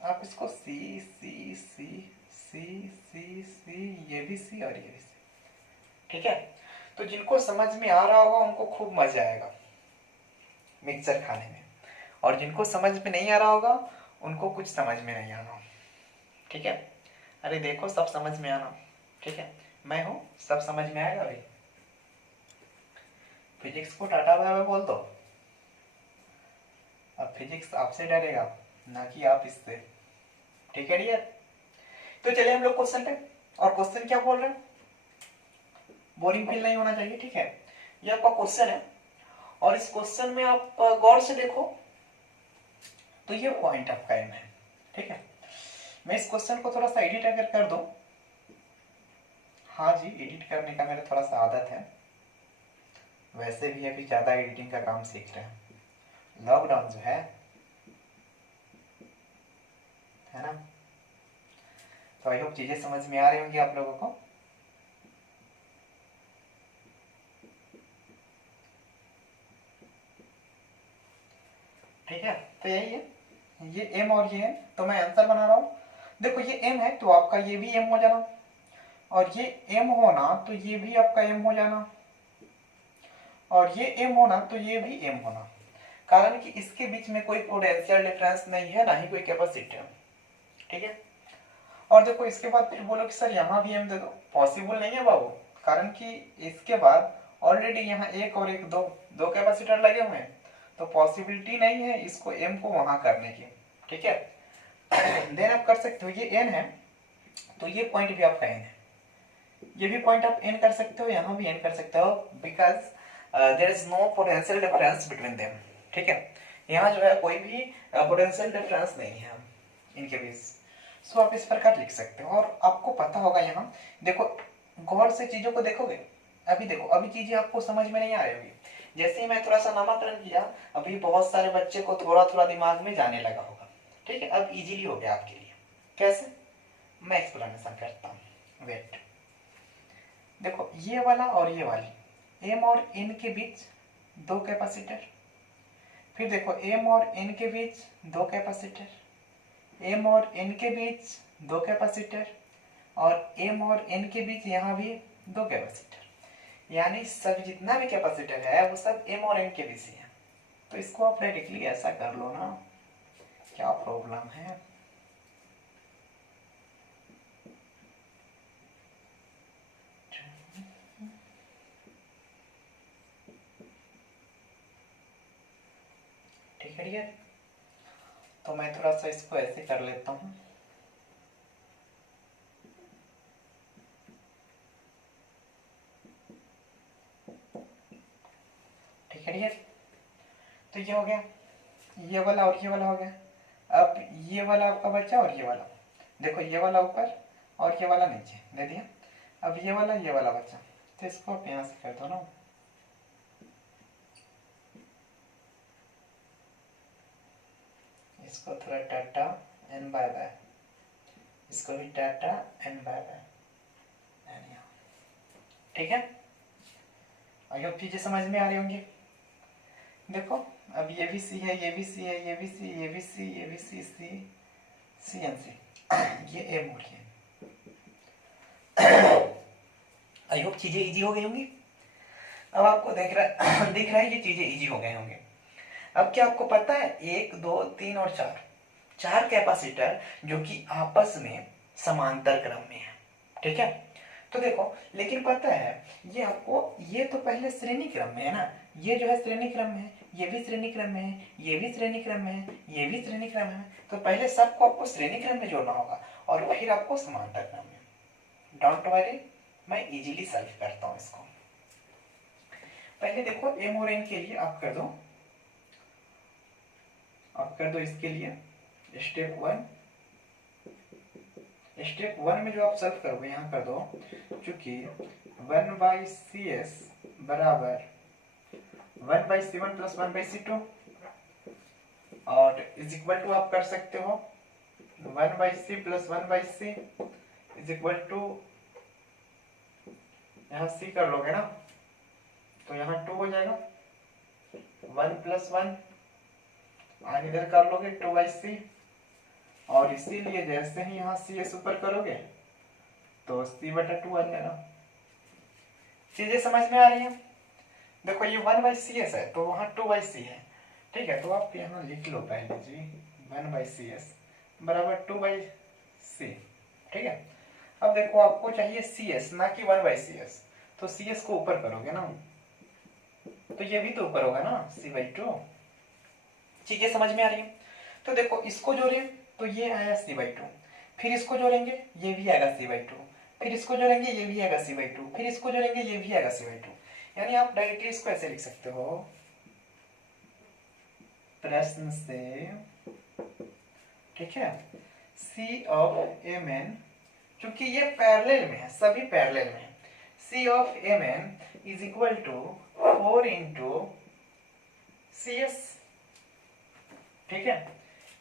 आप इसको सी सी सी सी सी सी, ये भी सी और ये भी सी। ठीक है, तो जिनको समझ में आ रहा होगा उनको खूब मजा आएगा। मिक्सचर खाने में। और जिनको समझ में नहीं आ रहा होगा उनको कुछ समझ में नहीं आना, ठीक है। अरे देखो सब समझ में आना, ठीक है। मैं हूँ, सब समझ में आएगा भाई। फिजिक्स को टाटा बाय बाय बोल दो। अब फिजिक्स आपसे डरेगा ना कि आप इससे, ठीक है डियर। तो चलिए हम लोग क्वेश्चन पे। और क्वेश्चन क्या बोल रहे हैं, बोरिंग फील नहीं होना चाहिए, ठीक है। ये आपका क्वेश्चन है और इस क्वेश्चन में आप गौर से देखो तो ये पॉइंट आपका एम है, ठीक है। मैं इस क्वेश्चन को थोड़ा सा एडिट अगर कर दूं, हाँ जी एडिट करने का मेरा थोड़ा सा आदत है, वैसे भी अभी ज्यादा एडिटिंग का काम सीख रहे हैं। लॉकडाउन जो है ना, तो आई होप चीजें समझ में आ रही होंगी आप लोगों को। ठीक है, तो यही है, ये एम और ये एम, तो मैं आंसर बना रहा हूँ। देखो ये एम है तो आपका ये भी एम हो जाना, और ये एम होना तो ये भी आपका एम हो जाना, और ये एम होना तो ये भी एम होना, कारण कि इसके बीच में कोई पोटेंशियल डिफरेंस नहीं है, ना ही कोई कैपेसिटर, ठीक है। और देखो इसके बाद फिर बोलो कि सर यहाँ भी एम दे दो, पॉसिबल नहीं है बाबू, कारण कि इसके बाद ऑलरेडी यहाँ एक और एक दो कैपेसिटर लगे हुए हैं, तो पॉसिबिलिटी नहीं है इसको एम को वहां करने की, ठीक है। देन आप कर सकते हो, ये एन है तो ये पॉइंट भी आपका एन है, ये भी पॉइंट आप एन कर सकते हो, यहाँ भी एन कर सकते हो, because there is no potential difference between them, ठीक है। यहाँ जो है कोई भी पोटेंशियल डिफरेंस नहीं है इनके बीच, सो आप इस प्रकार लिख सकते हो। और आपको पता होगा यहाँ देखो, गौर से चीजों को देखोगे, अभी देखो अभी चीजें आपको समझ में नहीं आ रही होगी, जैसे ही मैं थोड़ा सा नामकरण किया अभी बहुत सारे बच्चे को थोड़ा थोड़ा दिमाग में जाने लगा होगा, ठीक है। अब इजीली हो गया आपके लिए, कैसे, मैं एक्सप्लेनेशन करता हूँ, वेट। देखो ये वाला और ये वाली एम और एन के बीच दो कैपेसिटर, फिर देखो एम और एन के बीच दो कैपेसिटर, एम और एन के बीच दो कैपेसिटर, और एम और एन के बीच यहाँ भी दो कैपेसिटर, यानी सब जितना भी कैपेसिटर है वो सब एम और एन के बीच ही है। तो इसको आप डायरेक्टली ऐसा कर लो ना, क्या प्रॉब्लम है। ठीक है डियर, तो मैं थोड़ा सा इसको ऐसे कर लेता हूँ, ठीक है डियर। तो ये हो गया, ये वाला और ये वाला हो गया। अब ये वाला आपका बचा और ये वाला, देखो ये वाला ऊपर और ये वाला नीचे दे दिया। अब ये वाला बचा, तो इसको आप यहाँ से कर दो ना, इसको थोड़ा टाटा एंड बाय बाय, इसको भी टाटा एंड बाय बाय, ठीक है। आई होप चीजें समझ में आ रही होंगी। देखो अब ये भी सी है, ये भी सी है, ये भी सी, ये भी सी, ये भी सी, सी सी एन सी, ये एम हो रही है। आई होप चीजें इजी हो गई होंगी। अब आपको दिख रहा है ये चीजें इजी हो गए होंगे। अब क्या आपको पता है, एक दो तीन और चार कैपेसिटर जो कि आपस में समांतर क्रम में है, ठीक है। तो देखो लेकिन पता है ये आपको, ये तो पहले श्रेणी क्रम में है ना, ये जो है श्रेणी क्रम में है, ये भी श्रेणी क्रम में है, ये भी श्रेणी क्रम में है, ये भी श्रेणी क्रम में है, तो पहले सबको आपको श्रेणी क्रम में जोड़ना होगा और फिर आपको समांतर क्रम में। डोंट वरी, मैं इजीली सॉल्व करता हूँ इसको। पहले देखो एम और एन के लिए आप कर दो, इसके लिए स्टेप वन में जो आप सॉल्व करोगे यहाँ कर दो, चूंकि 1/CS बराबर 1/C1 प्लस 1/C2 और इज इक्वल टू आप कर सकते हो 1/C plus 1/C is equal to, यहाँ C कर लोगे ना तो यहाँ 2 हो जाएगा, 1 प्लस 1 और इधर कर लोगे 2/C, और इसीलिए जैसे ही यहाँ CS ऊपर करोगे तो C/2 आ जाएगा। चीजें समझ में आ रही हैं। देखो ये 1/CS है तो वहां 2/C है, ठीक है, तो आप यहाँ लिख लो पहले जी 1/CS बराबर 2/C। ठीक है, अब देखो आपको चाहिए CS ना कि 1/CS, तो CS को ऊपर करोगे ना, तो ये भी तो ऊपर होगा ना C/2। चीजें समझ में आ रही है? तो देखो इसको जोड़े तो ये आया C/2, फिर इसको जोड़ेंगे ये भी आएगा C/2, फिर इसको जोड़ेंगे ये भी आएगा C/2, फिर इसको जोड़ेंगे ये भी आएगा C/2। यानी आप डायरेक्टली इसको ऐसे लिख सकते हो, प्रश्न से, ठीक है, C ऑफ Mn, क्योंकि ये पैरेलल में है, सभी पैरेलल में है, C of Mn is equal to 4 into CS। ठीक है,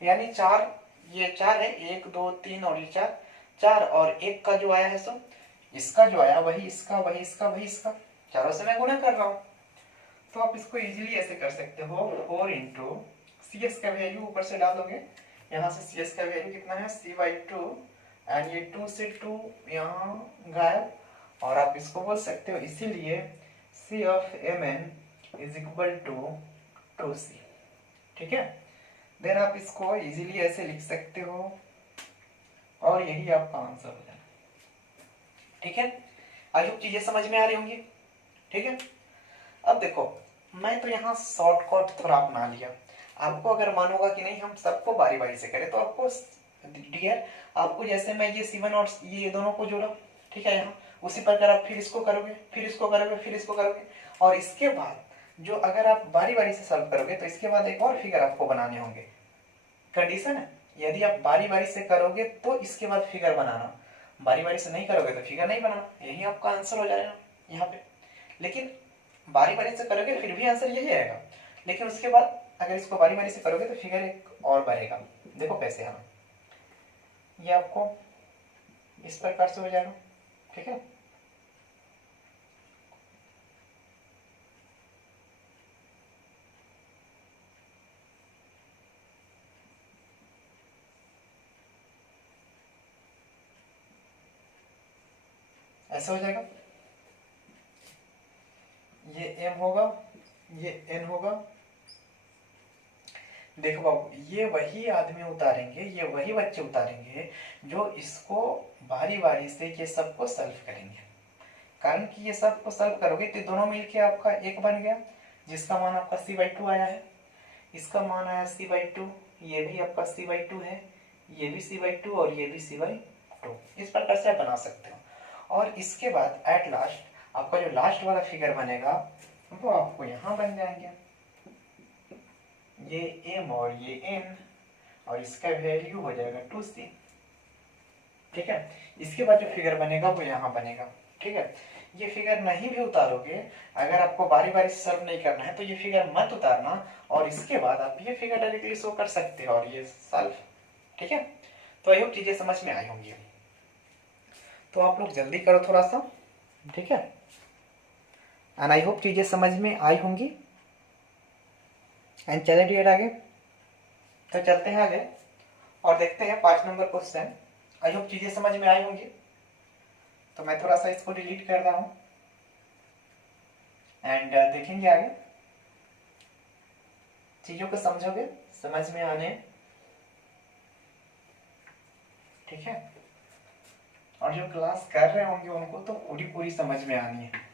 यानी 4, ये 4 है, 1 2 3 और ये 4, 4 और 1 का जो आया है सो इसका जो आया वही इसका, वही इसका, वही इसका, चारों से मैं गुणा कर रहा हूँ। तो आप इसको इजीली ऐसे कर सकते हो, 4 इंटू CS का वैल्यू ऊपर से डाल दोगे, यहाँ से CS का वैल्यू कितना है C/2, एंड ये 2 से 2 यहाँ गायब, और आप इसको बोल सकते हो इसीलिए C of Mn is equal to 2C। ठीक है, देन आप इसको इजीली ऐसे लिख सकते हो, और यही आपका आंसर हो जाएगा। ठीक है, आई होप चीजें समझ में आ रही होंगी। ठीक है, अब देखो मैं तो यहाँ शॉर्टकट थोड़ा अपना लिया, आपको अगर मानोगा कि नहीं हम सबको बारी बारी से करें, तो आपको डियर, आपको जैसे मैं ये C1 और ये दोनों को जोड़ा, ठीक है, यहाँ उसी प्रकार आप फिर इसको करोगे, फिर इसको करोगे, फिर इसको करोगे, और इसके बाद जो अगर आप बारी बारी से सॉल्व करोगे तो इसके बाद एक और फिगर आपको बनाने होंगे। कंडीशन है, यदि आप बारी बारी से करोगे तो इसके बाद फिगर बनाना, बारी बारी से नहीं करोगे तो फिगर नहीं बनाना, यही आपका आंसर हो जाएगा यहाँ पे। लेकिन बारी बारी से करोगे फिर भी आंसर यही आएगा, लेकिन उसके बाद अगर इसको बारी बारी से करोगे तो फिगर एक और बढ़ेगा। देखो कैसे हमें, ये आपको इस प्रकार से हो जाएगा। ठीक है, ऐसा हो जाएगा, ये M होगा, ये N होगा। देखो बाबू, ये वही आदमी उतारेंगे, ये वही बच्चे उतारेंगे जो इसको बारी बारी से ये सबको सॉल्व करेंगे, कारण कि ये सबको सॉल्व करोगे तो दोनों मिलके आपका एक बन गया, जिसका मान आपका C/2 आया है, इसका मान आया C/2, ये भी आपका C/2 है, ये भी C/2 और ये भी C/2, इस प्रकार से आप बना सकते हो। और इसके बाद एट लास्ट आपका जो लास्ट वाला फिगर बनेगा वो आपको यहाँ बन जाएंगे, ये M और ये N, और इसका वैल्यू हो जाएगा 2C। ठीक है, इसके बाद जो फिगर बनेगा वो यहाँ बनेगा। ठीक है, ये फिगर नहीं भी उतारोगे, अगर आपको बारी बारी से सॉल्व नहीं करना है तो ये फिगर मत उतारना, और इसके बाद आप ये फिगर डायरेक्टली शो कर सकते हो और ये सॉल्व। ठीक है, तो आई होप चीजें समझ में आई होंगी, तो आप लोग जल्दी करो थोड़ा सा। ठीक है, एंड आई होप चीजें समझ में आई होंगी, एंड चले डियर आगे, तो चलते हैं आगे और देखते हैं 5 नंबर क्वेश्चन। आई होप चीजें समझ में आई होंगी, तो मैं थोड़ा सा इसको डिलीट कर रहा हूं, एंड देखेंगे आगे, चीजों को समझोगे, समझ में आने। ठीक है, और जो क्लास कर रहे होंगे उनको तो पूरी पूरी समझ में आनी है।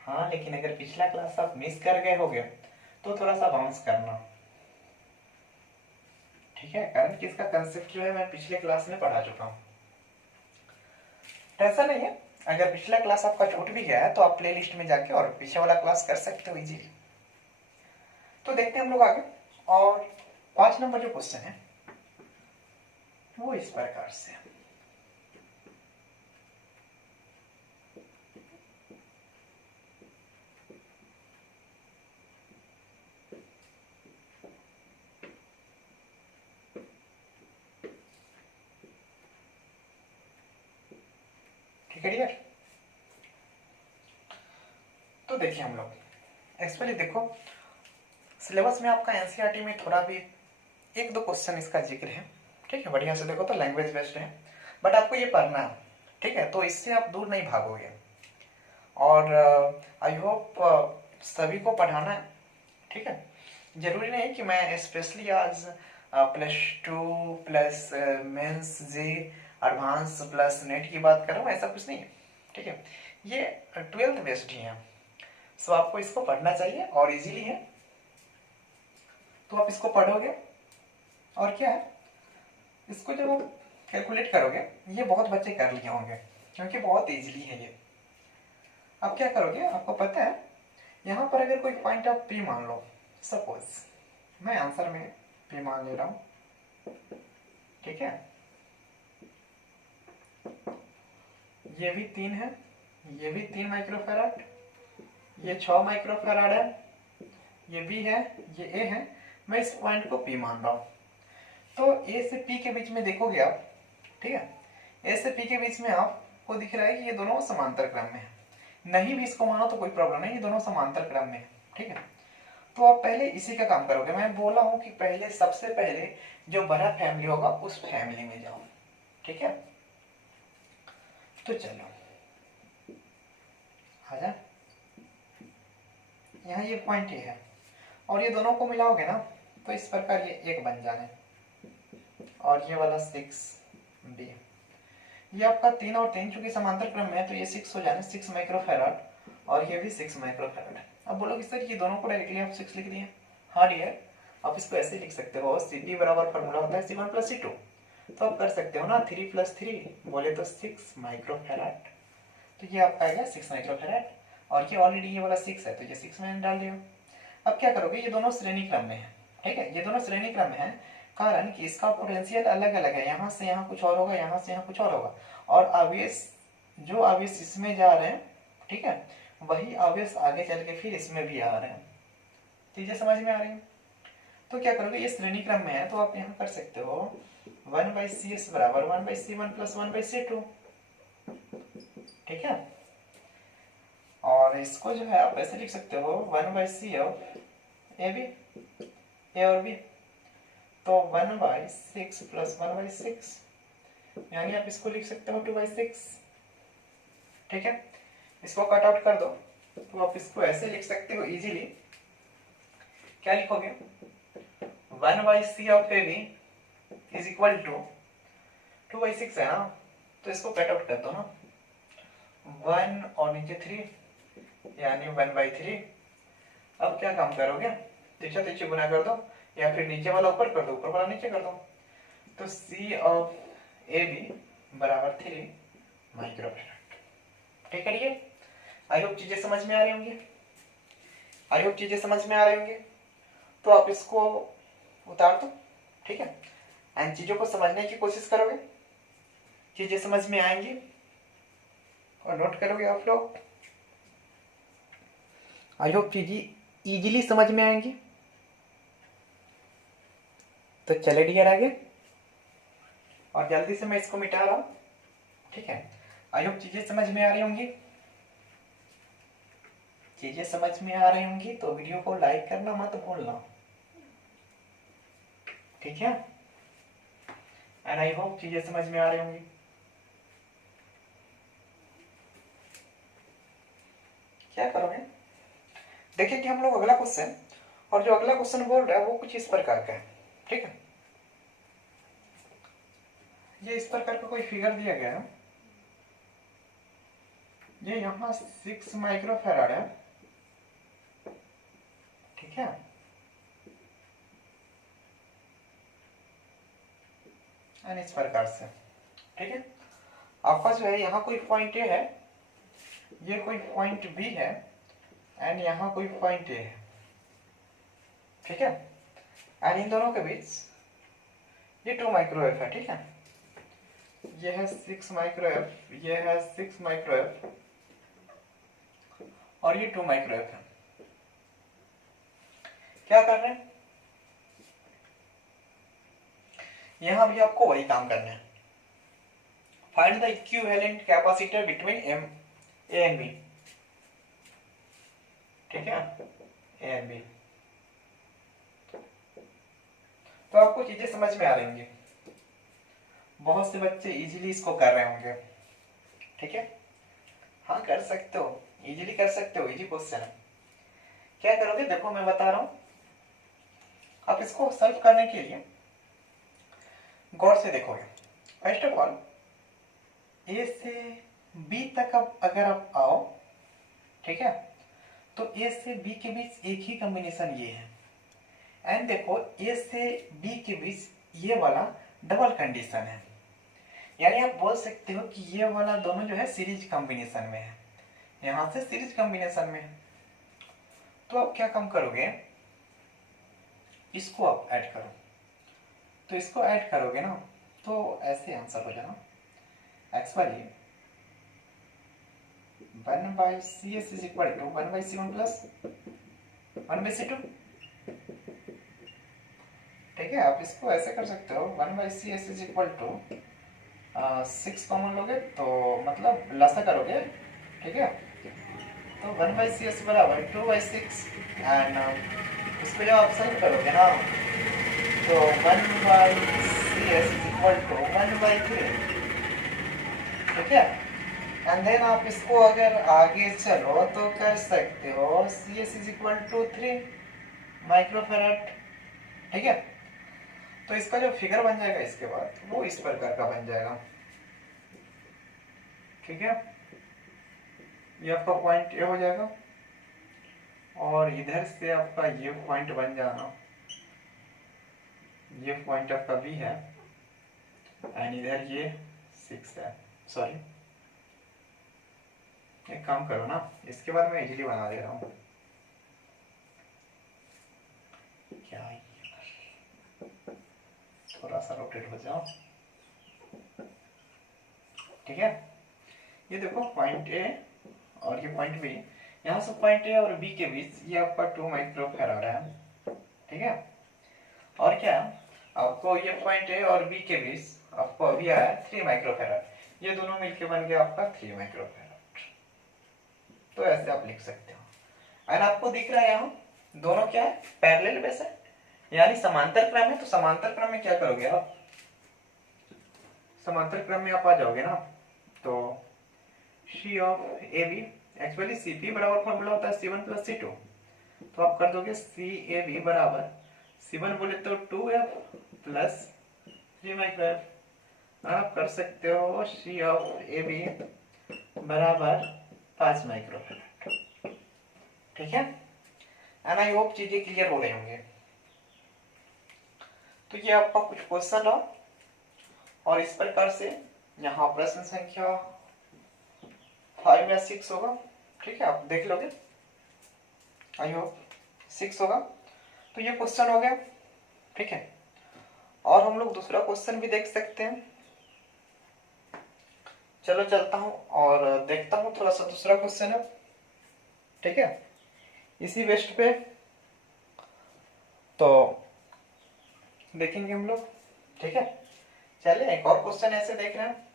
हाँ, लेकिन अगर पिछला क्लास आप मिस कर गए होगे तो थोड़ा सा बाउंस करना। ठीक है, कारण कि इसका कंसेप्ट जो है मैं पिछले क्लास में पढ़ा चुका हूँ, ऐसा नहीं है, अगर पिछला क्लास आपका छूट भी गया है तो आप प्लेलिस्ट में जाके और पीछे वाला क्लास कर सकते हो इजीली। तो देखते हैं हम लोग आगे, और 5 नंबर जो क्वेश्चन है वो इस प्रकार से, ठीक है डियर। तो देखिए हम लोग एक्चुअली देखो, सिलेबस में आपका एनसीईआरटी में थोड़ा भी 1-2 क्वेश्चन इसका जिक्र है। ठीक है, बढ़िया से देखो तो लैंग्वेज बेस्ड है, बट आपको ये पढ़ना है। ठीक है, तो इससे आप दूर नहीं भागोगे, और आई होप सभी को पढ़ाना है। ठीक है, जरूरी नहीं कि मैं स्पेशली आज +2 प्लस मेंस जी एडवांस प्लस नेट की बात कर रहा हूँ, ऐसा कुछ नहीं है। ठीक है, ये 12th बेस्ड ही है, सो आपको इसको पढ़ना चाहिए और इजीली है, तो आप इसको पढ़ोगे और क्या है, इसको जब आप कैलकुलेट करोगे, ये बहुत बच्चे कर लिए होंगे क्योंकि बहुत इजीली है ये। अब क्या करोगे, आपको पता है यहाँ पर अगर कोई पॉइंट आप पी मान लो, सपोज मैं आंसर में पी मान ले रहा हूँ, ठीक है, ये भी 3 है, ये भी 3 माइक्रोफैराड, ये 6 माइक्रोफैराड है, ये बी है, ये ए है, मैं इस पॉइंट को पी मान रहा हूँ। तो ए से पी के बीच में देखोगे आप, ठीक है, ए से पी के बीच में आपको दिख रहा है कि ये दोनों समांतर क्रम में है। नहीं भी इसको मानो तो कोई प्रॉब्लम नहीं, ये दोनों समांतर क्रम में है। ठीक है, तो आप पहले इसी का काम करोगे। मैं बोला हूं कि पहले सबसे पहले जो बड़ा फैमिली होगा उस फैमिली में जाओ। ठीक है, तो चलो आजा, यहाँ ये पॉइंट ये है और ये दोनों को मिलाओगे ना तो इस प्रकार ये एक बन जाने, और ये वाला 6b, ये आपका 3 और 3 चूंकि समांतर क्रम में है तो ये 6 हो जाने, 6 माइक्रोफैराड, और ये भी 6 माइक्रोफैराड। अब बोलोगे सर ये दोनों को डायरेक्टली आप 6 लिख दिए। हाँ डियर, आप इसको ऐसे लिख सकते हो, Cp बराबर फॉर्मूला होता है C1 + C2, तो आप कर सकते हो ना, 3 + 3 बोले तो 6 माइक्रोफैराड, तो ये आपका आएगा 6 माइक्रोफैराड, और ये ऑलरेडी ये वाला 6 है तो ये 6 में डाल दिया। अब क्या करोगे, ये दोनों श्रेणी क्रम में है। ठीक है, ये दोनों श्रेणी क्रम में है, कारण कि इसका पोटेंशियल अलग अलग है, यहाँ से यहाँ कुछ और होगा, यहाँ से यहाँ कुछ और होगा, और आवेश जो आवेश इसमें जा रहे हैं, ठीक है, वही आवेश आगे चल के फिर इसमें भी आ रहे हैं। चीजें समझ में आ रही हैं? तो क्या करोगे, ये श्रेणी क्रम में है तो आप यहाँ कर सकते हो 1/CS बराबर 1/C1 + 1/C2। ठीक है, और इसको जो है आप ऐसे लिख सकते हो 1/C ऑफ ए बी, ए और बी, तो 1/6 + 1/6, यानी आप इसको लिख सकते हो 2/6। ठीक है, इसको कट आउट कर दो तो आप इसको ऐसे लिख सकते हो इजीली, क्या लिखोगे, 1/C of A B is equal to 2/6 है ना, तो इसको कट आउट कर दो ना, 1 और नीचे 3 यानी 1/3। अब क्या काम करोगे, तीसरा तीसरे गुना कर दो, या फिर नीचे वाला ऊपर कर दो, ऊपर वाला नीचे कर दो, तो C ऑफ ए बी बराबर 3 माइक्रोफैराड। ठीक है, ये आई होप चीजें समझ में आ रही होंगी, आई होप चीजें समझ में आ रही होंगी। तो आप इसको उतार दो, ठीक है, एंड चीजों को समझने की कोशिश करोगे, चीजें समझ में आएंगी और नोट करोगे आप लोग। आई होप चीजें इजीली समझ में आएंगी। तो चले डियर आगे, और जल्दी से मैं इसको मिटा रहा हूं। ठीक है, आई होप चीजें समझ में आ रही होंगी, चीजें समझ में आ रही होंगी तो वीडियो को लाइक करना मत भूलना। ठीक है, एंड आई होप चीजें समझ में आ रही होंगी। क्या करोगे, देखिए कि हम लोग अगला क्वेश्चन, और जो अगला क्वेश्चन बोल रहा है वो कुछ इस प्रकार का है। ठीक है, ये इस प्रकार का कोई फिगर दिया गया है, ये यहाँ 6 माइक्रोफैराड है। ठीक है, एंड इस प्रकार से, ठीक है, आपका जो है यहाँ कोई पॉइंट ए है, ये कोई पॉइंट बी है, एंड यहाँ कोई पॉइंट ए है। ठीक है, एंड इन दोनों के बीच ये 2 माइक्रोएफ है। ठीक है, ये है 6 माइक्रोएफ, ये है 6 माइक्रोएफ, और ये 2 माइक्रोएफ है। क्या कर रहे हैं, यहां भी आपको वही काम करना है, find the equivalent capacitor between M A and B. ठीक है, ए एंड बी, तो आपको चीजें समझ में आ रही होंगी, बहुत से बच्चे इजीली इसको कर रहे होंगे। ठीक है, हाँ कर सकते हो, इजीली कर सकते हो, इजी क्वेश्चन है। क्या करोगे, देखो मैं बता रहा हूं, अब इसको सॉल्व करने के लिए गौर से देखोगे। फर्स्ट ऑफ ऑल ए से बी तक अब अगर आप आओ, ठीक है, तो ए से बी के बीच एक ही कॉम्बिनेशन ये है, एंड देखो ए से बी के बीच ये वाला डबल कंडीशन है, यानी आप बोल सकते हो कि ये वाला दोनों जो है सीरीज कॉम्बिनेशन में है, यहां से सीरीज कॉम्बिनेशन में है। तो आप क्या काम करोगे, इसको आप ऐड करो, तो इसको ऐड करोगे ना तो ऐसे आंसर हो जाना actually 1/CS is equal to 1/C1 plus 1/C2। ठीक है, आप इसको ऐसे कर सकते हो 1/CS is equal to 6 common लोगे तो मतलब लसा करोगे, ठीक है, तो 1/CS बराबर 2/6 एंड इसको जब आप सॉल्व करोगे ना तो 1/CS इज इक्वल टू 1/3, ठीक है, एंड देन आप इसको अगर आगे चलो तो कर सकते हो CS is equal to 3 microfarad, ठीक है। तो इसका जो फिगर बन जाएगा इसके बाद वो इस प्रकार का बन जाएगा, ठीक है, ये आपका पॉइंट ए हो जाएगा और इधर से आपका ये पॉइंट बन जाना, ये पॉइंट आपका बी है एंड इधर ये 6 है, सॉरी एक काम करो ना, इसके बाद मैं इजीली बना दे रहा हूँ, क्या थोड़ा सा रोटेट हो जाओ, ठीक है, ये देखो पॉइंट ए और ये पॉइंट बी, यहाँ से पॉइंट ए और बी के बीच ये आपका 2 माइक्रोफैराड है, ठीक है, और क्या आपको ये पॉइंट ए और बी के बीच आपको अभी आया 3 माइक्रोफैराड, ये दोनों मिलके बन गया आपका 3 माइक्रोफैराड। तो ऐसे आप लिख सकते हो एंड आपको दिख रहा है यहाँ दोनों क्या है, पैरेलल बेस है, यानी समांतर क्रम है। तो समांतर क्रम में क्या करोगे आप, समांतर क्रम में आप आ जाओगे ना तो C of A B, actually C P बराबर फॉर्मूला होता है C1 प्लस C2, तो आप कर दोगे सी ए बी बराबर C1 बोले तो 2F प्लस 3 माइक्रोएफ, आप कर सकते हो सी ऑफ ए बी बराबर 5 माइक्रोफैराड, ठीक है, एंड आई होप चीजें क्लियर हो रही होंगे। तो ये आपका कुछ क्वेश्चन हो और इस प्रकार से यहाँ प्रश्न संख्या 5 या 6 होगा, ठीक है, आप देख लोगे, आई होप 6 होगा। तो ये क्वेश्चन हो गया, ठीक है, और हम लोग दूसरा क्वेश्चन भी देख सकते हैं। चलो चलता हूं और देखता हूं थोड़ा सा दूसरा क्वेश्चन है, ठीक है, इसी बेस्ट पे तो देखेंगे हम लोग, ठीक है। चलिए एक और क्वेश्चन ऐसे देख रहे हैं,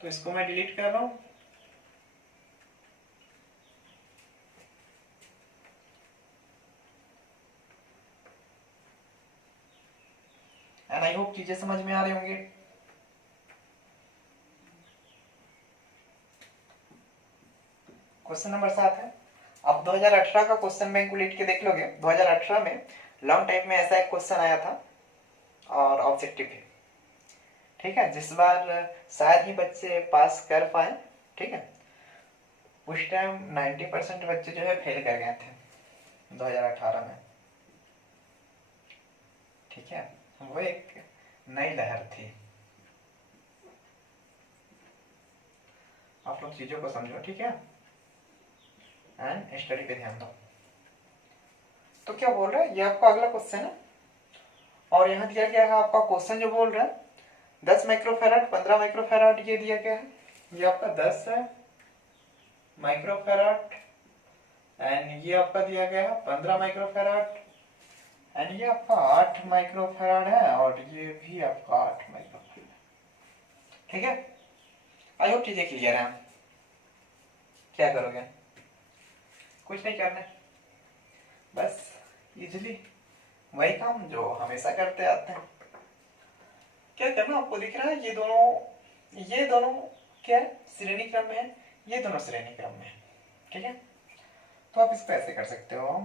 तो इसको मैं डिलीट कर रहा हूं। एंड आई होप चीजें समझ में आ रही होंगी। क्वेश्चन नंबर 7 है, अब 2018 का क्वेश्चन बैंक उलट के देख लोगे, 2018 में लॉन्ग टाइप में ऐसा एक क्वेश्चन आया था और ऑब्जेक्टिव है, ठीक है, जिस बार शायद ही बच्चे पास कर पाए, ठीक है, उस टाइम 90% बच्चे जो है फेल कर गए थे 2018 में, ठीक है, वो एक नई लहर थी, आप लोग चीजों को समझो, ठीक है, एंड स्टडी पे ध्यान दो। तो क्या बोल रहा है, ये आपका अगला क्वेश्चन है और यहाँ दिया गया है आपका क्वेश्चन जो बोल रहा है 10 माइक्रोफैराड 15 माइक्रोफैराड ये दिया गया है, ये आपका 10 है माइक्रोफैराड एंड ये आपका दिया गया है 15 माइक्रोफैराड एंड ये आपका 8 माइक्रोफैराड है और ये भी आपका 8 माइक्रोफैराड, ठीक है। आई होप चीजें क्लियर है। क्या करोगे, कुछ नहीं करना है, बस इजीली वही काम जो हमेशा करते आते हैं। क्या करना आपको दिख रहा है, ये दोनों क्या है, श्रेणी क्रम में है, ये दोनों श्रेणी क्रम में है, ठीक है। तो आप इसको ऐसे कर सकते हो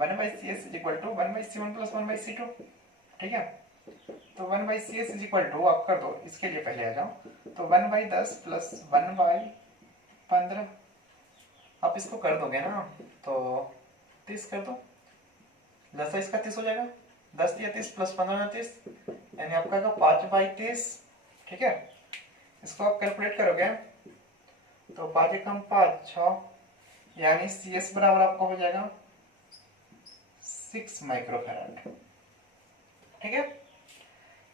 1/CS is equal to 1/C1 plus 1/C2, ठीक है। तो 1/CS इज इक्वल टू आप कर दो, इसके लिए पहले आ जाओ, तो 1/10 प्लस 1/15, आप इसको कर दोगे ना तो 30 कर दो, 10 इसका 30 हो जाएगा, 10 या 30 प्लस 15 30, यानी आपका 5/30, ठीक है। इसको आप कैलकुलेट करोगे तो 5 एकम 5 6, यानी CS बराबर आपका हो जाएगा 6 माइक्रोफैराड, ठीक है।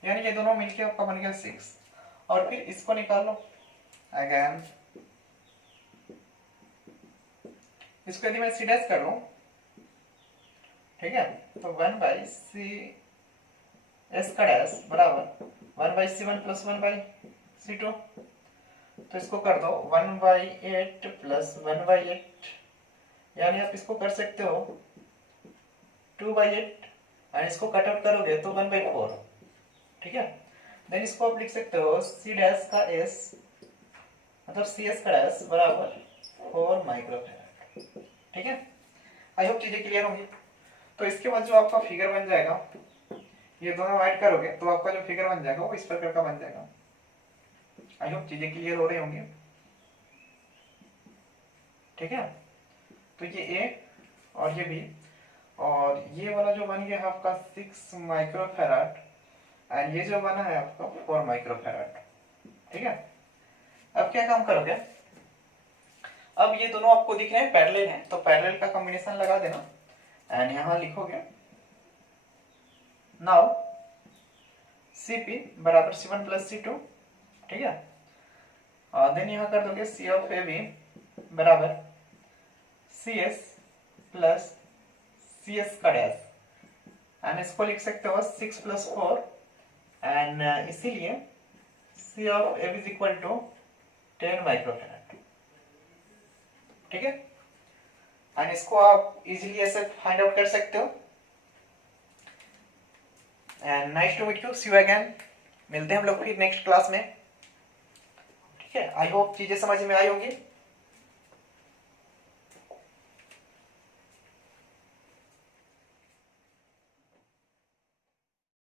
यानी ये दोनों मिलके आपका बन गया 6, और फिर इसको निकाल लो अगेन, इसको यदि मैं सी डैश कर लूं, ठीक है, तो 1/CS का डैश बराबर 1/C1 प्लस 1/C2, तो इसको कर दो 1/8 प्लस 1/8, यानी आप इसको कर सकते हो 2/8, और इसको कट आउट करोगे तो 1/4, ठीक है। देन इसको आप लिख सकते हो सी डैश का एस मतलब CS का डैश बराबर 4 माइक्रोफैराड, ठीक है। आई होप चीजें क्लियर होंगी। तो इसके बाद जो आपका फिगर बन जाएगा, ये दोनों ऐड करोगे तो आपका जो फिगर बन जाएगा वो इस प्रकार का बन जाएगा। आई होप चीजें क्लियर हो रही होंगी, ठीक है। तो ये ए और ये बी, और ये वाला जो बन गया है आपका 6 माइक्रोफैराड, और ये जो बना है आपका 4 माइक्रोफैराड, ठीक है। अब क्या काम करोगे, अब ये दोनों आपको दिख रहे हैं पैरेलल हैं, तो पैरेलल का कॉम्बिनेशन लगा देना, एंड यहां लिखोगे नाउ CP बराबर C1 प्लस C2, ठीक है। और देन यहां कर दोगे C ऑफ AB बराबर CS प्लस CS का डैश, एंड इसको लिख सकते हो 6 प्लस 4, एंड इसीलिए C of AB is equal to 10 microfarad, ठीक है। एंड इसको आप इजीली ऐसे फाइंड आउट कर सकते हो। And nice to meet you, see you again, मिलते हैं हम लोग फिर नेक्स्ट क्लास में, ठीक है। आई होप चीजें समझ में आई होंगी।